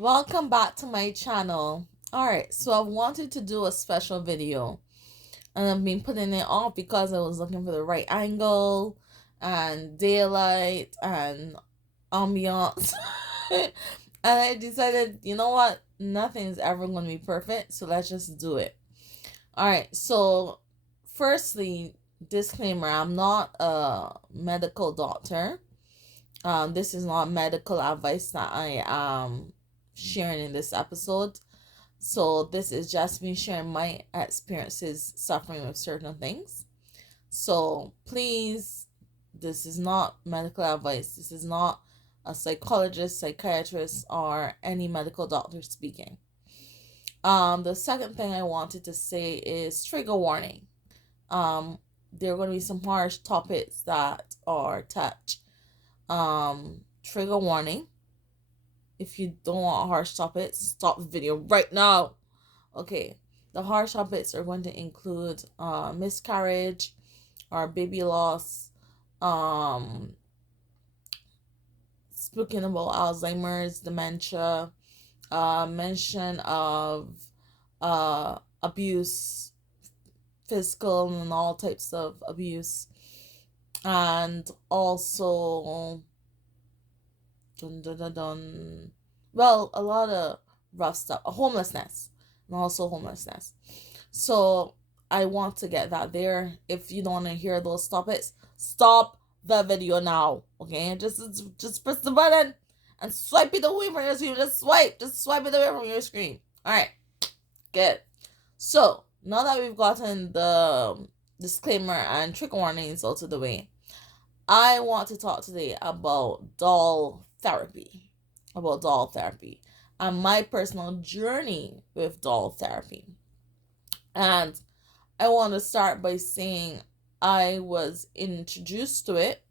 Welcome back to my channel. Alright, so I wanted to do a special video and I've been putting it off because I was looking for the right angle and daylight and ambiance. And I decided, you know what? Nothing's ever going to be perfect, so let's just do it. Alright, so firstly, disclaimer, I'm not a medical doctor. This is not medical advice that I am sharing in this episode. So this is just me sharing my experiences suffering with certain things. So please, this is not medical advice. This is not a psychologist, psychiatrist, or any medical doctor speaking. The second thing I wanted to say is trigger warning. There are going to be some harsh topics that are touched. Trigger warning. If you don't want harsh topics, stop the video right now. Okay, the harsh topics are going to include miscarriage or baby loss, speaking about Alzheimer's, dementia, mention of abuse, physical and all types of abuse, and also well, a lot of rough stuff, homelessness, and also homelessness. So I want to get that there. If you don't want to hear those topics, stop the video now. Okay, just press the button and swipe it away from your screen. Just swipe it away from your screen. All right, good. So now that we've gotten the disclaimer and trigger warnings out of the way, I want to talk today about doll therapy, and my personal journey with doll therapy. And I want to start by saying I was introduced to it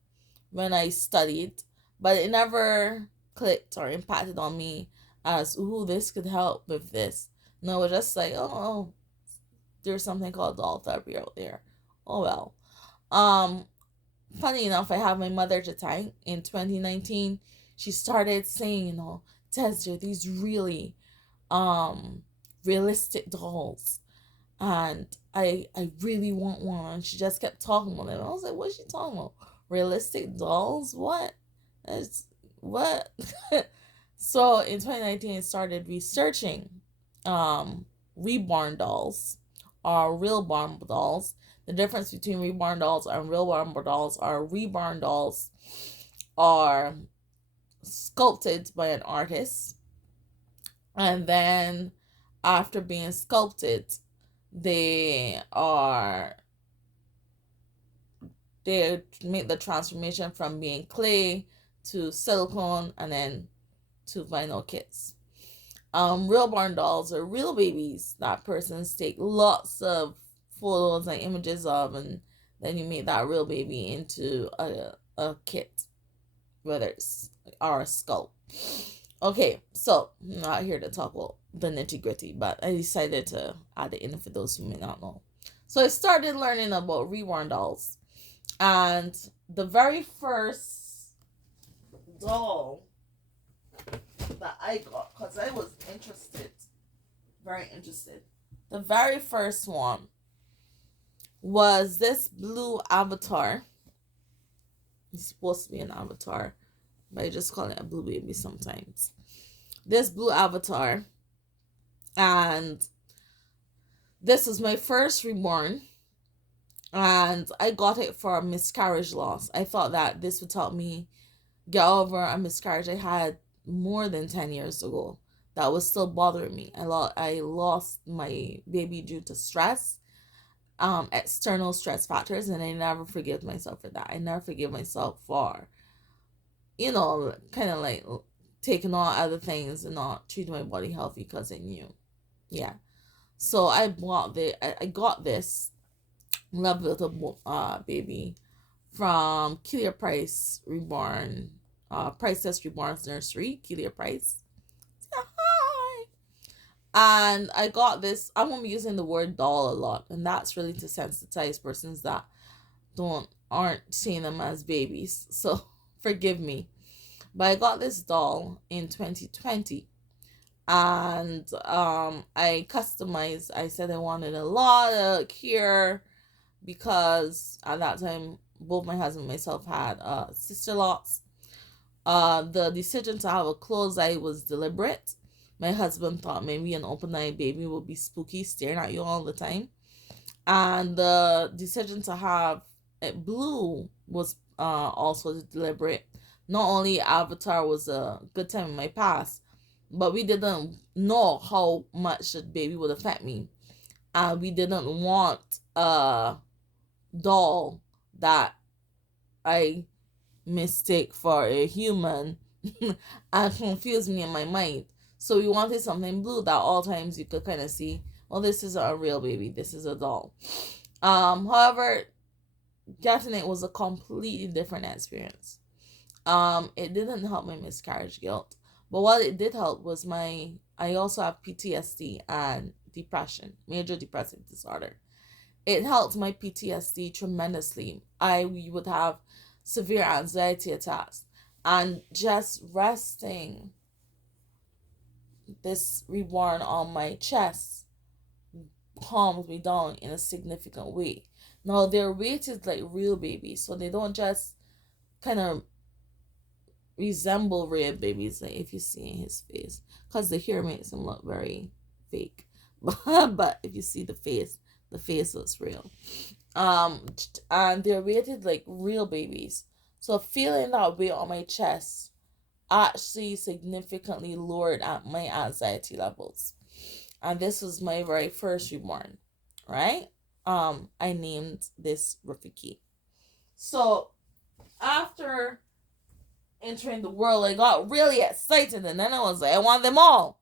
when I studied, but it never clicked or impacted on me as, ooh, this could help with this. No, it was just like, oh, there's something called doll therapy out there. Oh well. Funny enough, I have my mother at the time in 2019. She started saying, Tess, there are these really realistic dolls, and I really want one. And she just kept talking about it. I was like, what's she talking about? Realistic dolls? What? That's what? So in 2019, I started researching reborn dolls or real born dolls. The difference between reborn dolls and real born dolls are reborn dolls are sculpted by an artist, and then after being sculpted, they make the transformation from being clay to silicone and then to vinyl kits. Real born dolls are real babies that persons take lots of photos and images of, and then you make that real baby into a kit, whether it's or a sculpt. Okay, so I'm not here to talk about the nitty gritty, but I decided to add it in for those who may not know. So I started learning about reborn dolls, and the very first doll that I got, because I was very interested. The very first one was this blue avatar. It's supposed to be an avatar, but I just call it a blue baby sometimes. This blue avatar, and this was my first reborn, and I got it for a miscarriage loss. I thought that this would help me get over a miscarriage I had more than 10 years ago that was still bothering me. I lost my baby due to stress, external stress factors, and I never forgive myself for that. I never forgive myself for, kind of like taking on other things and not treating my body healthy because I knew. Yeah. So I got this lovely little baby from Kelia Price Reborn, Princess Reborn's Nursery, Kelia Price. Hi. And I got this. I'm gonna be using the word doll a lot, and that's really to sensitize persons that aren't seeing them as babies. So forgive me. But I got this doll in 2020, And I customized. I said I wanted a lot of care because at that time both my husband and myself had sister lots. The decision to have a closed eye was deliberate. My husband thought maybe an open eye baby would be spooky, staring at you all the time. And the decision to have it blue was also deliberate. Not only Avatar was a good time in my past, but we didn't know how much the baby would affect me. And we didn't want a doll that I mistake for a human and confuse me in my mind. So we wanted something blue that all times you could kind of see, well, this is a real baby, this is a doll. However, getting it was a completely different experience. It didn't help my miscarriage guilt, but what it did help was I also have PTSD and depression, major depressive disorder. It helped my PTSD tremendously. I would have severe anxiety attacks, and just resting this reborn on my chest calms me down in a significant way. Now they're rated like real babies, so they don't just kind of resemble real babies, like if you see in his face, because the hair makes him look very fake. But if you see the face looks real. Um, and they're rated like real babies. So feeling that weight on my chest actually significantly lowered at my anxiety levels. And this was my very first reborn, right? I named this Rafiki. So after entering the world, I got really excited, and then I was like, I want them all.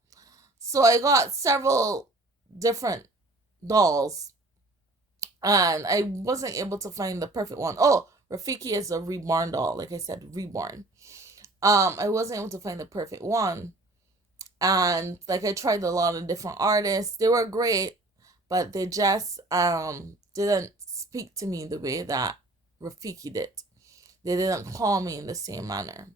So I got several different dolls, and I wasn't able to find the perfect one. Oh, Rafiki is a reborn doll, like I said, reborn. I wasn't able to find the perfect one, and like I tried a lot of different artists. They were great, but they just didn't speak to me the way that Rafiki did. They didn't call me in the same manner.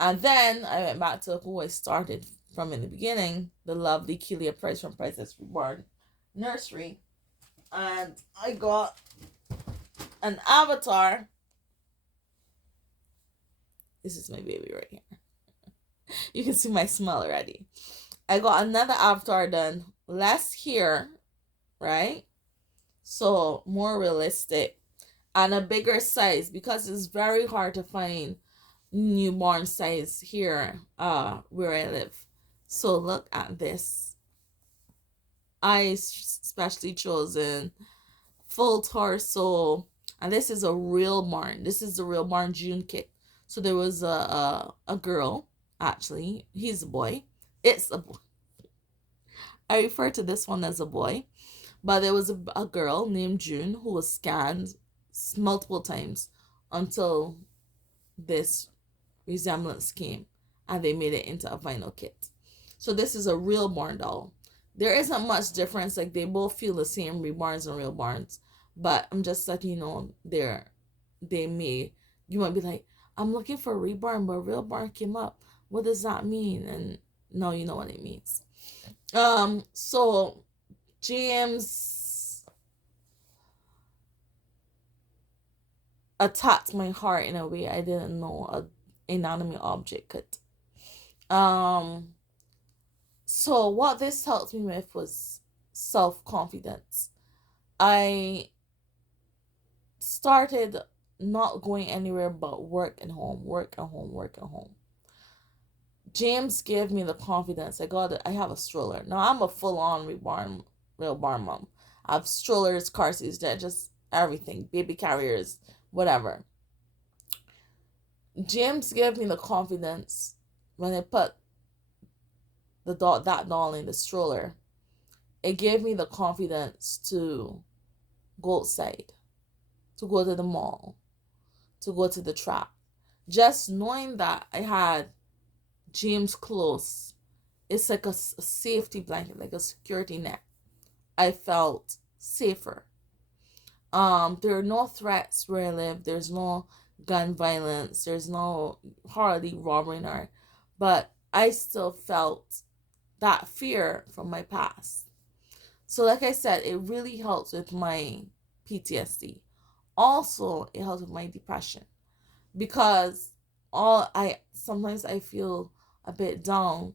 And then I went back to who I started from in the beginning, the lovely Kelia Price from Princess Reborn Nursery. And I got an avatar. This is my baby right here. You can see my smile already. I got another avatar done, less hair, right? So more realistic and a bigger size, because it's very hard to find newborn size here where I live. So look at this. I specially chosen full torso, and this is a real barn. This is the real barn June kit. So there was a girl, actually. He's a boy. It's a boy. I refer to this one as a boy, but there was a girl named June who was scanned multiple times until this resemblance came, and they made it into a vinyl kit. So this is a real barn doll. There isn't much difference. Like, they both feel the same, reborns and real barns, but I'm just letting you know they may, you might be like, I'm looking for a reborn, but real barn came up. What does that mean? And no, you know what it means. So James attacked my heart in a way I didn't know an inanimate object could. So what this helped me with was self-confidence. I started not going anywhere but work and home, work and home, work and home. James gave me the confidence. I have a stroller. Now I'm a full-on real barn mom. I have strollers, car seats, just everything, baby carriers, whatever. James gave me the confidence when I put that doll in the stroller. It gave me the confidence to go outside, to go to the mall, to go to the trap. Just knowing that I had James close, it's like a safety blanket, like a security net. I felt safer. There are no threats where I live. There's no gun violence. There's no hardly robbery, but I still felt that fear from my past. So, like I said, it really helps with my PTSD. Also, it helps with my depression because all I sometimes I feel a bit down,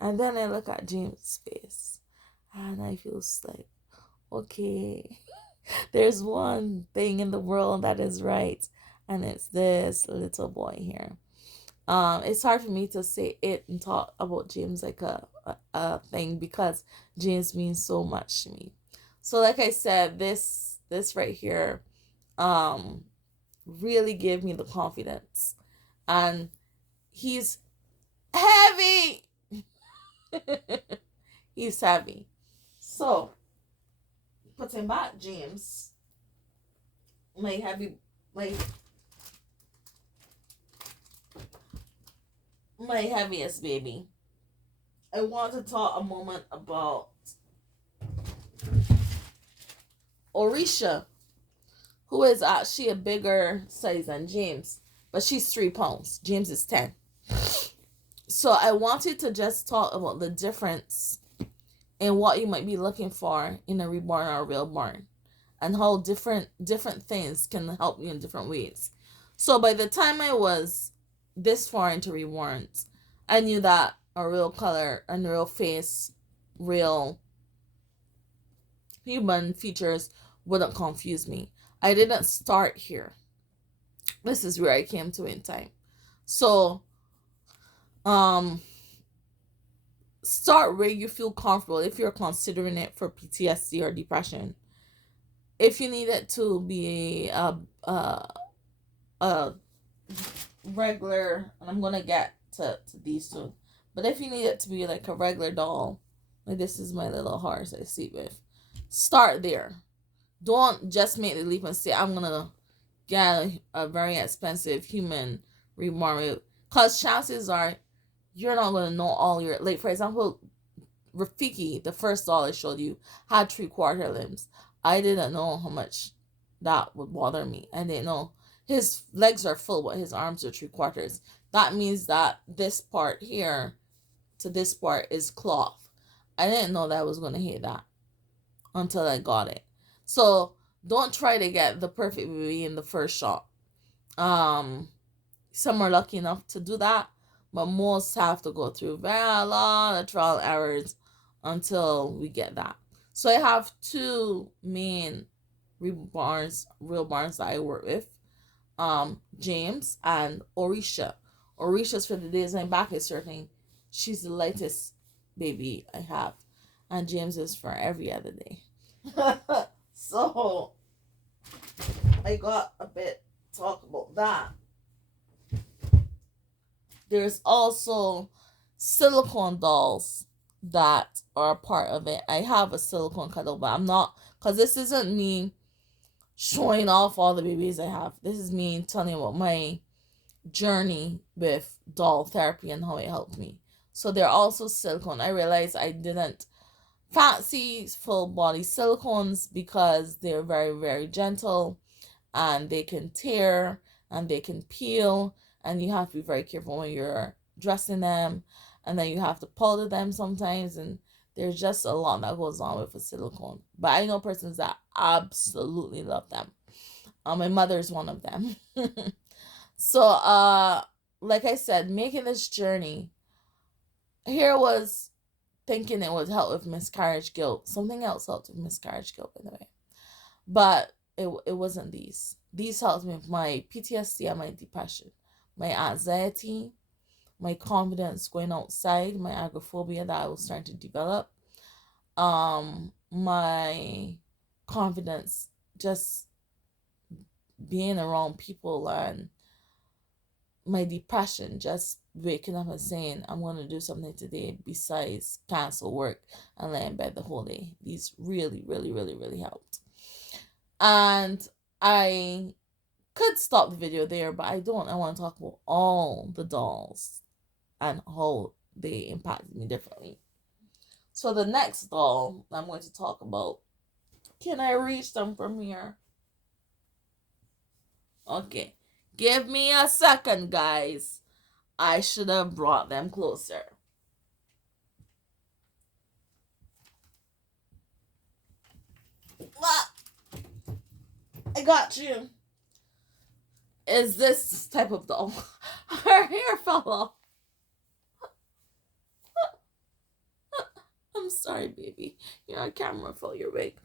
and then I look at James' face, and I feel like, okay, there's one thing in the world that is right, and it's this little boy here. It's hard for me to say it and talk about James like a thing because James means so much to me. So like I said, this right here um really gave me the confidence. And he's heavy. He's heavy. So putting back James, my heavy my my heaviest baby. I want to talk a moment about Orisha, who is actually a bigger size than James, but she's 3 pounds. James is 10. So I wanted to just talk about the difference in what you might be looking for in a reborn or a real born, and how different things can help you in different ways. So by the time I was this far into reborns, I knew that a real color and real face, real human features wouldn't confuse me. I didn't start here. This is where I came to in time. So, um, start where you feel comfortable if you're considering it for PTSD or depression. If you need it to be a regular, and I'm gonna get to these soon, but if you need it to be like a regular doll, like this is my little horse I sleep with, start there. Don't just make the leap and say I'm gonna get a very expensive human reborn, because chances are you're not gonna know all your, like for example, Rafiki, the first doll I showed you, had 3/4 limbs. I didn't know how much that would bother me. I didn't know his legs are full, but his arms are 3/4. That means that this part here to this part is cloth. I didn't know that I was gonna hate that until I got it. So don't try to get the perfect baby in the first shot. Um, some are lucky enough to do that, but most have to go through a lot of trial errors until we get that. So I have two main real barns that I work with, James and Orisha. Orisha's for the days my back is hurting. She's the lightest baby I have, and James is for every other day. So I got a bit talk about that. There's also silicone dolls that are part of it. I have a silicone cuddle, but I'm not, because this isn't me showing off all the babies I have. This is me telling you about my journey with doll therapy and how it helped me. So they're also silicone. I realized I didn't fancy full body silicones because they're very, very gentle and they can tear and they can peel, and you have to be very careful when you're dressing them, and then you have to powder them sometimes, and there's just a lot that goes on with a silicone. But I know persons that absolutely love them. My mother is one of them. So like I said, making this journey here was thinking it would help with miscarriage guilt. Something else helped with miscarriage guilt, by the way. But it wasn't these. These helped me with my PTSD and my depression, my anxiety, my confidence going outside, my agoraphobia that I was starting to develop, my confidence just being around people, and my depression just waking up and saying I'm going to do something today besides cancel work and lay in bed the whole day. These really, really, really, really helped. And I could stop the video there, but I don't. I want to talk about all the dolls and how they impacted me differently. So the next doll I'm going to talk about, can I reach them from here? Okay. Give me a second, guys. I should have brought them closer. got you is this type of doll. Her hair fell off. I'm sorry, baby. You're on camera for your wig.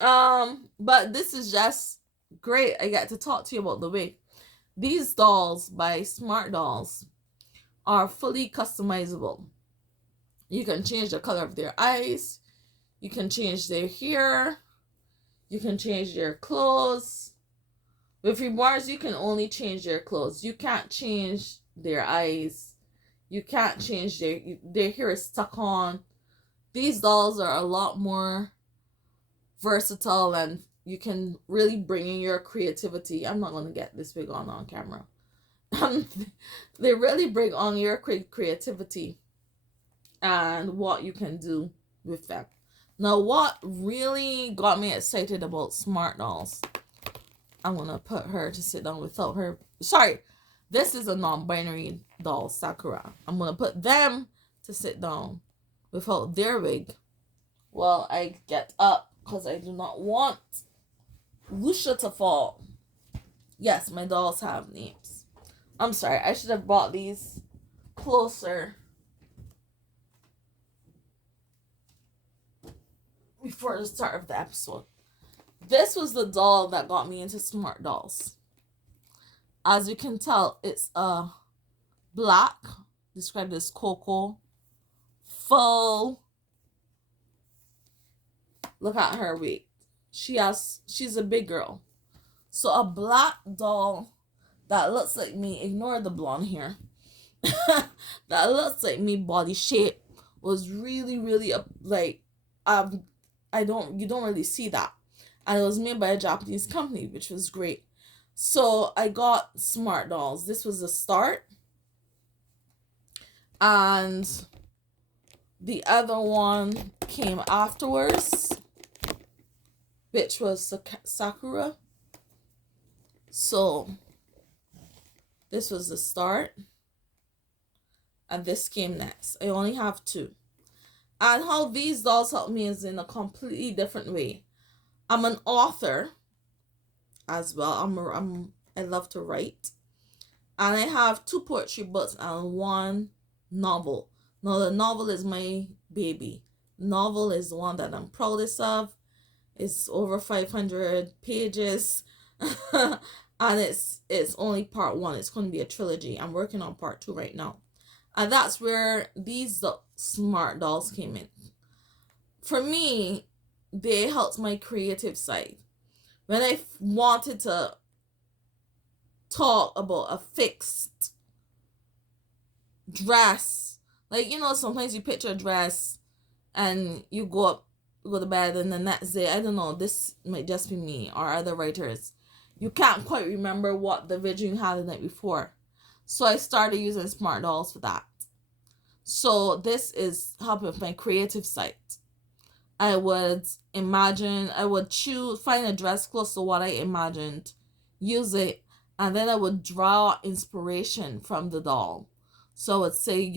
But this is just great. I get to talk to you about the wig. These dolls by Smart Dolls are fully customizable. You can change the color of their eyes. You can change their hair. You can change their clothes. With reborns, you can only change their clothes. You can't change their eyes. You can't change their hair is stuck on. These dolls are a lot more versatile and you can really bring in your creativity. I'm not going to get this big on camera. They really bring on your creativity and what you can do with them. Now, what really got me excited about Smart Dolls, I'm going to put her to sit down without her. Sorry, this is a non-binary doll, Sakura. I'm going to put them to sit down without their wig while I get up because I do not want Lucia to fall. Yes, my dolls have names. I'm sorry, I should have brought these closer before the start of the episode. This was the doll that got me into Smart Dolls. As you can tell, it's a black, described as cocoa, full. Look at her weight. She's a big girl. So a black doll that looks like me, ignore the blonde hair, that looks like me body shape was really, really you don't really see that. And it was made by a Japanese company, which was great. So I got Smart Dolls. This was the start. And the other one came afterwards, which was Sakura. So this was the start. And this came next. I only have two. And how these dolls help me is in a completely different way. I'm an author as well. I love to write. And I have 2 poetry books and 1 novel. Now the novel is my baby. Novel is the one that I'm proudest of. It's over 500 pages. And it's only part 1. It's going to be a trilogy. I'm working on part 2 right now. And that's where these Smart Dolls came in. For me, they helped my creative side. When I wanted to talk about a fixed dress, like, sometimes you picture a dress and you go to bed and the next day, I don't know, this might just be me or other writers, you can't quite remember what the vision you had the night before. So I started using Smart Dolls for that. So this is helping with my creative side. I would find a dress close to what I imagined, use it, and then I would draw inspiration from the doll. So I would say,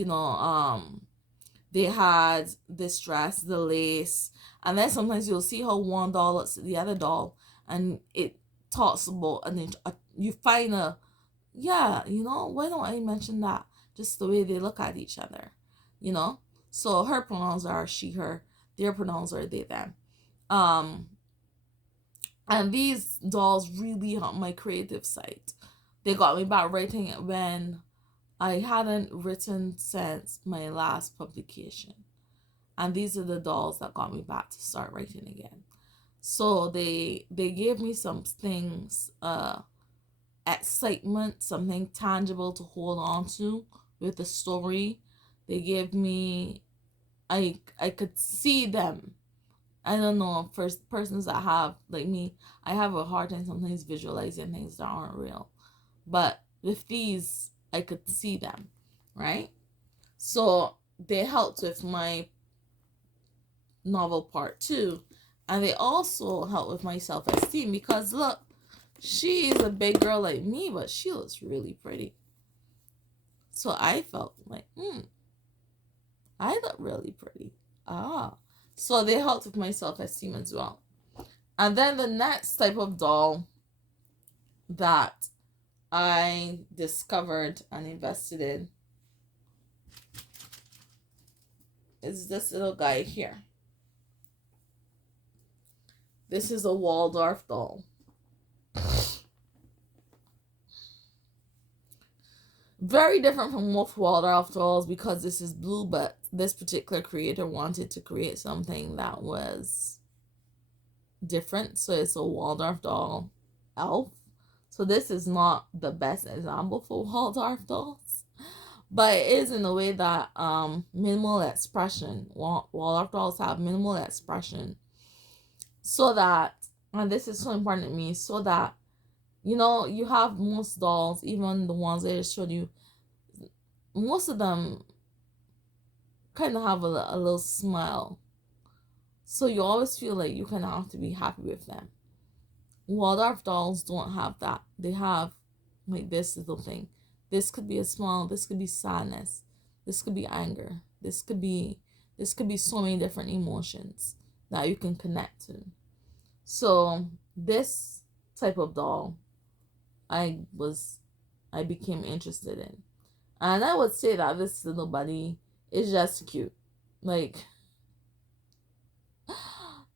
they had this dress, the lace, and then sometimes you'll see how one doll looks at the other doll, and it talks about, and you find why don't I mention that? Just the way they look at each other, So her pronouns are she, her. Their pronouns are they, them. And these dolls really helped my creative side. They got me back writing when I hadn't written since my last publication. And these are the dolls that got me back to start writing again. So they gave me some things, excitement, something tangible to hold on to with the story. They gave me, I could see them. I don't know, for persons that have, like me, I have a hard time sometimes visualizing things that aren't real. But with these, I could see them, right? So they helped with my novel part 2. And they also helped with my self-esteem because, look, she's a big girl like me, but she looks really pretty. So I felt like, I look really pretty. So they helped with my self-esteem as well. And then the next type of doll that I discovered and invested in is this little guy here. This is a Waldorf doll. Very different from most Waldorf dolls because this is blue, but this particular creator wanted to create something that was different. So it's a Waldorf doll elf. So this is not the best example for Waldorf dolls, but it is in a way that minimal expression. Waldorf dolls have minimal expression, so that, and this is so important to me, so that you have most dolls, even the ones that I showed you, most of them kind of have a little smile. So you always feel like you kind of have to be happy with them. Waldorf dolls don't have that. They have like this little thing. This could be a smile. This could be sadness. This could be anger. This could be so many different emotions that you can connect to. So this type of doll I became interested in. And I would say that this little buddy is just cute. Like,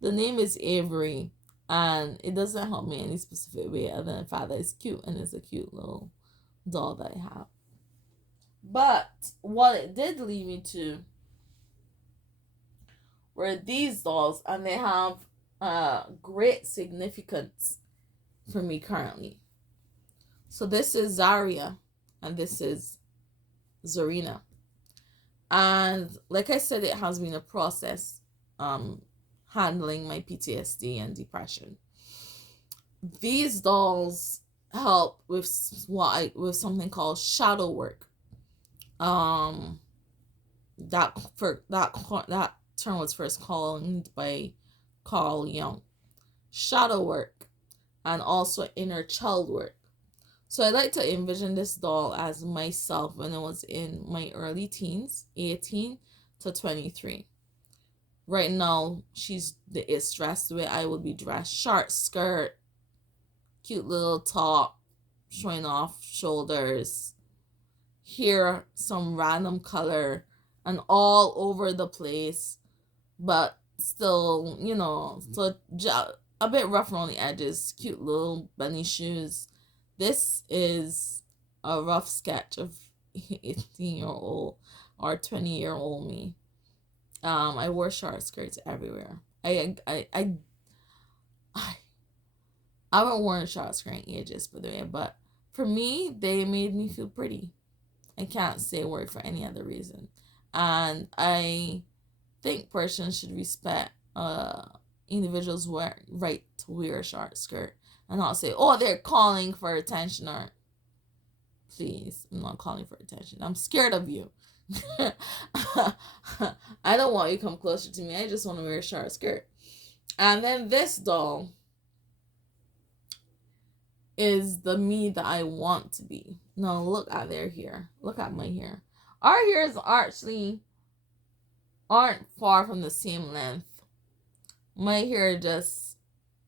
the name is Avery, and it doesn't help me in any specific way other than the fact that it's cute and it's a cute little doll that I have. But what it did lead me to were these dolls, and they have great significance for me currently. So this is Zaria, and this is Zarina. And like I said, it has been a process handling my PTSD and depression. These dolls help with something called shadow work. That term was first coined by Carl Jung. Shadow work and also inner child work. So I like to envision this doll as myself when I was in my early teens, 18 to 23. Right now, she's dressed the way I would be dressed. Short skirt, cute little top, showing off shoulders, hair some random color, and all over the place, but still, so a bit rough around the edges. Cute little bunny shoes. This is a rough sketch of 18-year-old or 20-year-old me. I wore short skirts everywhere. I haven't worn short skirt in ages, by the way, but for me, they made me feel pretty. I can't say a word for any other reason. And I think persons should respect individuals' right to wear a short skirt and not say, oh, they're calling for attention, or please, I'm not calling for attention. I'm scared of you. I don't want you to come closer to me. I just want to wear a short skirt. And then this doll is the me that I want to be. Now look at their hair. Look at my hair. Our hairs actually aren't far from the same length. My hair just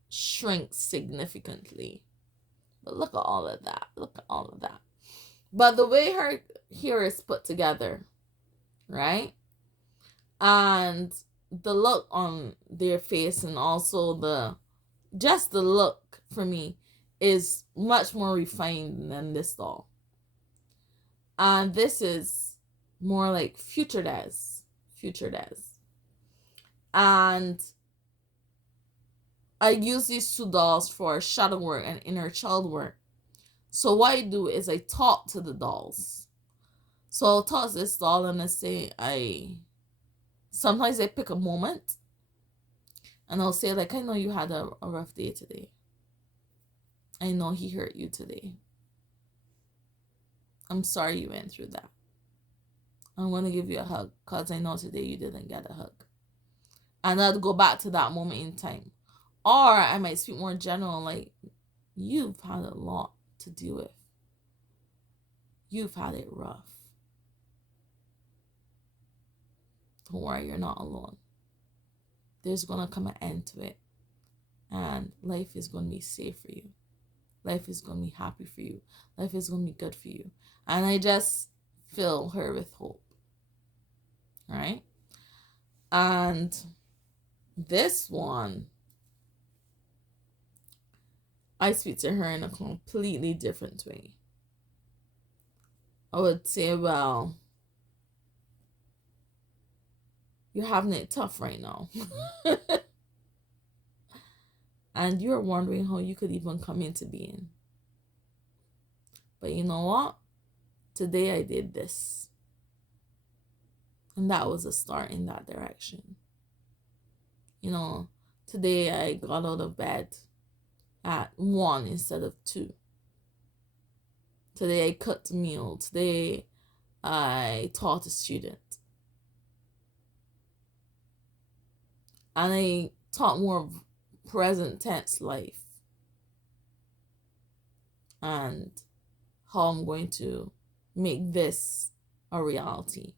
shrinks significantly. But look at all of that. Look at all of that. But the way her hair is put together, right? And the look on their face, and also the look for me is much more refined than this doll. And this is more like Future Des. And I use these two dolls for shadow work and inner child work. So what I do is I talk to the dolls. So I'll talk to this doll and I say, sometimes I pick a moment and I'll say, like, I know you had a rough day today. I know he hurt you today. I'm sorry you went through that. I'm going to give you a hug because I know today you didn't get a hug. And I'll go back to that moment in time. Or I might speak more general, like, you've had a lot to deal with. You've had it rough. Don't worry, you're not alone. There's going to come an end to it. And life is going to be safe for you. Life is going to be happy for you. Life is going to be good for you. And I just fill her with hope. Right? And this one, I speak to her in a completely different way. I would say, well, you're having it tough right now. And you're wondering how you could even come into being. But you know what? Today I did this. And that was a start in that direction. You know, today I got out of bed at 1 instead of 2. Today I cooked a meal. Today I taught a student. And I taught more of present tense life. And how I'm going to make this a reality.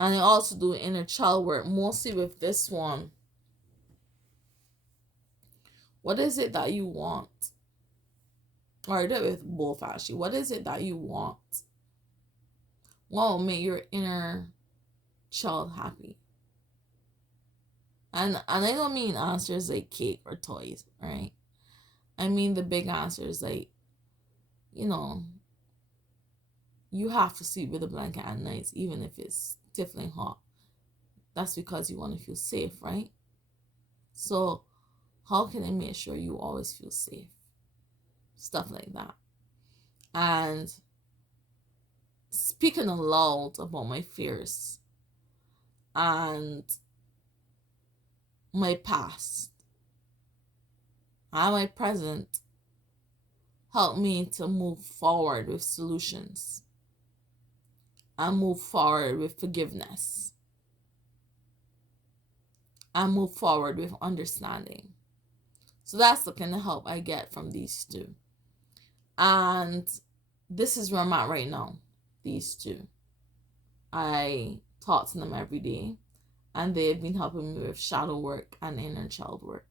And I also do inner child work, mostly with this one. What is it that you want? Or I do it with both actually. What is it that you want? What will make your inner child happy? And I don't mean answers like cake or toys, right? I mean the big answers like, you know, you have to sleep with a blanket at night, even if it's stifling hot. That's because you want to feel safe, right? So how can I make sure you always feel safe? Stuff like that. And speaking aloud about my fears and my past and my present help me to move forward with solutions and move forward with forgiveness and move forward with understanding. So that's the kind of help I get from these two. And this is where I'm at right now. These two. I talk to them every day, and they've been helping me with shadow work and inner child work.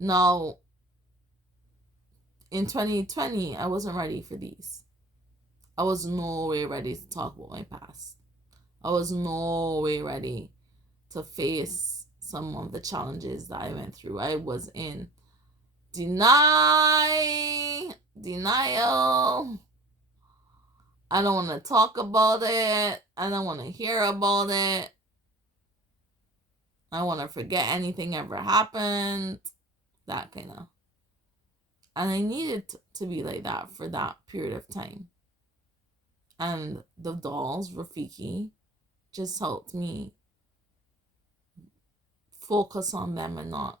Now, in 2020, I wasn't ready for these. I was no way ready to talk about my past. I was no way ready to face some of the challenges that I went through. I was in denial. I don't want to talk about it. I don't want to hear about it. I want to forget anything ever happened. That kind of. And I needed to be like that for that period of time. And the dolls, Rafiki, just helped me focus on them and not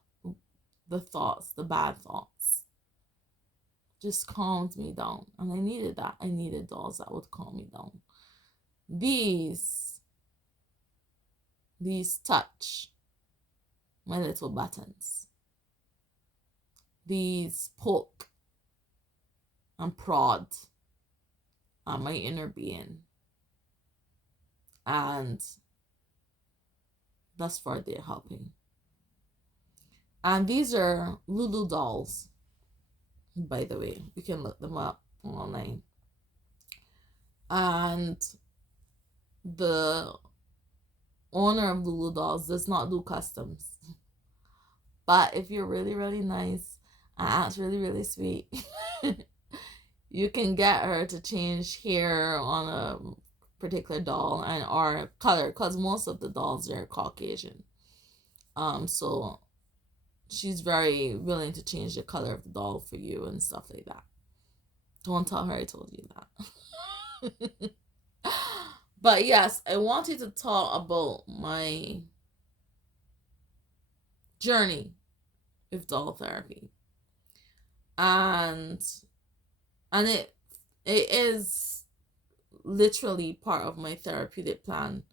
the thoughts, the bad thoughts. Just calmed me down. And I needed that. I needed dolls that would calm me down. These touch my little buttons. These poke and prod on my inner being. And thus far they're helping. And these are Lulu dolls, by the way. You can look them up online. And the owner of Lulu Dolls does not do customs. But if you're really, really nice and acts really, really sweet, you can get her to change hair on a particular doll and or color, because most of the dolls are Caucasian. So she's very willing to change the color of the doll for you and stuff like that. Don't tell her I told you that. But yes, I wanted to talk about my journey with doll therapy. And it is literally part of my therapeutic plan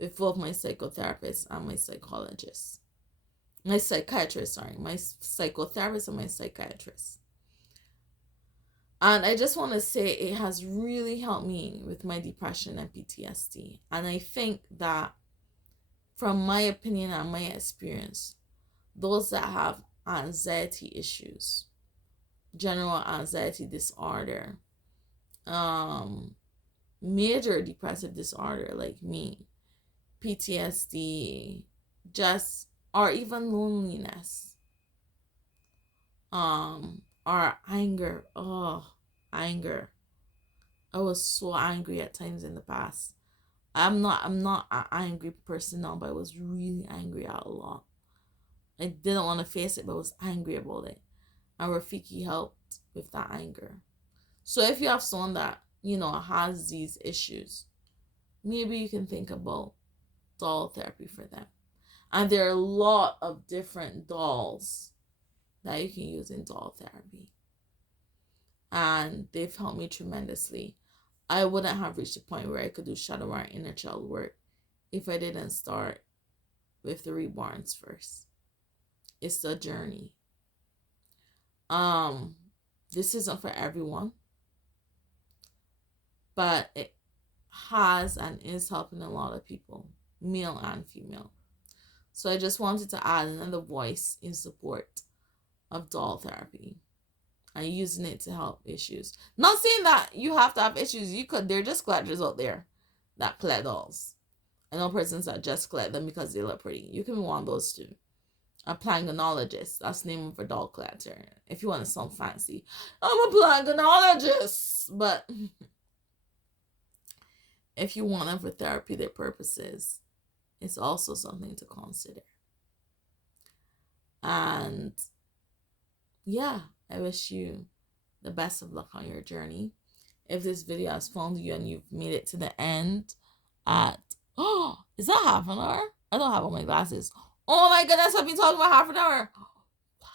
with both my psychotherapist and my psychologist. My psychiatrist, sorry. My psychotherapist and my psychiatrist. And I just want to say it has really helped me with my depression and PTSD. And I think that from my opinion and my experience, those that have anxiety issues general anxiety disorder, major depressive disorder like me, PTSD, just or even loneliness, or anger. Oh, anger. I was so angry at times in the past. I'm not an angry person now, but I was really angry at a lot. I didn't want to face it, but I was angry about it. And Rafiki helped with that anger. So if you have someone that, has these issues, maybe you can think about doll therapy for them. And there are a lot of different dolls that you can use in doll therapy. And they've helped me tremendously. I wouldn't have reached the point where I could do shadow work, inner child work, if I didn't start with the reborns first. It's a journey. This isn't for everyone, but it has and is helping a lot of people, male and female. So I just wanted to add another voice in support of doll therapy and using it to help issues. Not saying that you have to have issues. They're just collectors out there that collect dolls. I know persons that just collect them because they look pretty. You can be one of those too. A plangonologist. That's the name of a doll collector. If you want to sound fancy. I'm a plangonologist. But if you want them for therapeutic purposes, it's also something to consider. And yeah, I wish you the best of luck on your journey. If this video has found you and you've made it to the end is that half an hour? I don't have on my glasses. Oh my goodness, I've been talking about half an hour. Wow.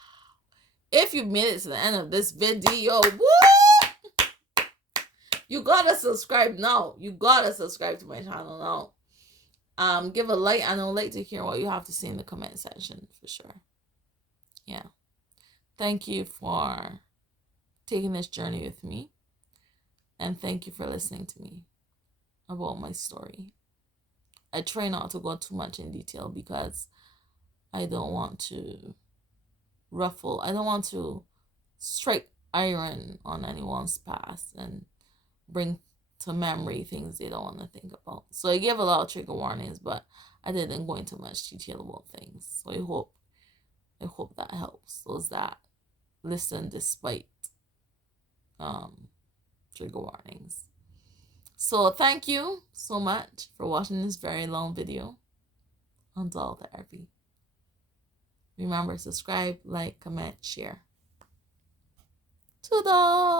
If you've made it to the end of this video, woo! You gotta subscribe now. You gotta subscribe to my channel now. Give a like, and I would like to hear what you have to say in the comment section for sure. Yeah. Thank you for taking this journey with me. And thank you for listening to me about my story. I try not to go too much in detail because I don't want to ruffle. I don't want to strike iron on anyone's past and bring to memory things they don't want to think about. So I gave a lot of trigger warnings, but I didn't go into much detail about things. So I hope that helps those that listen despite trigger warnings. So thank you so much for watching this very long video on doll therapy. Remember, subscribe, like, comment, share. Toodles!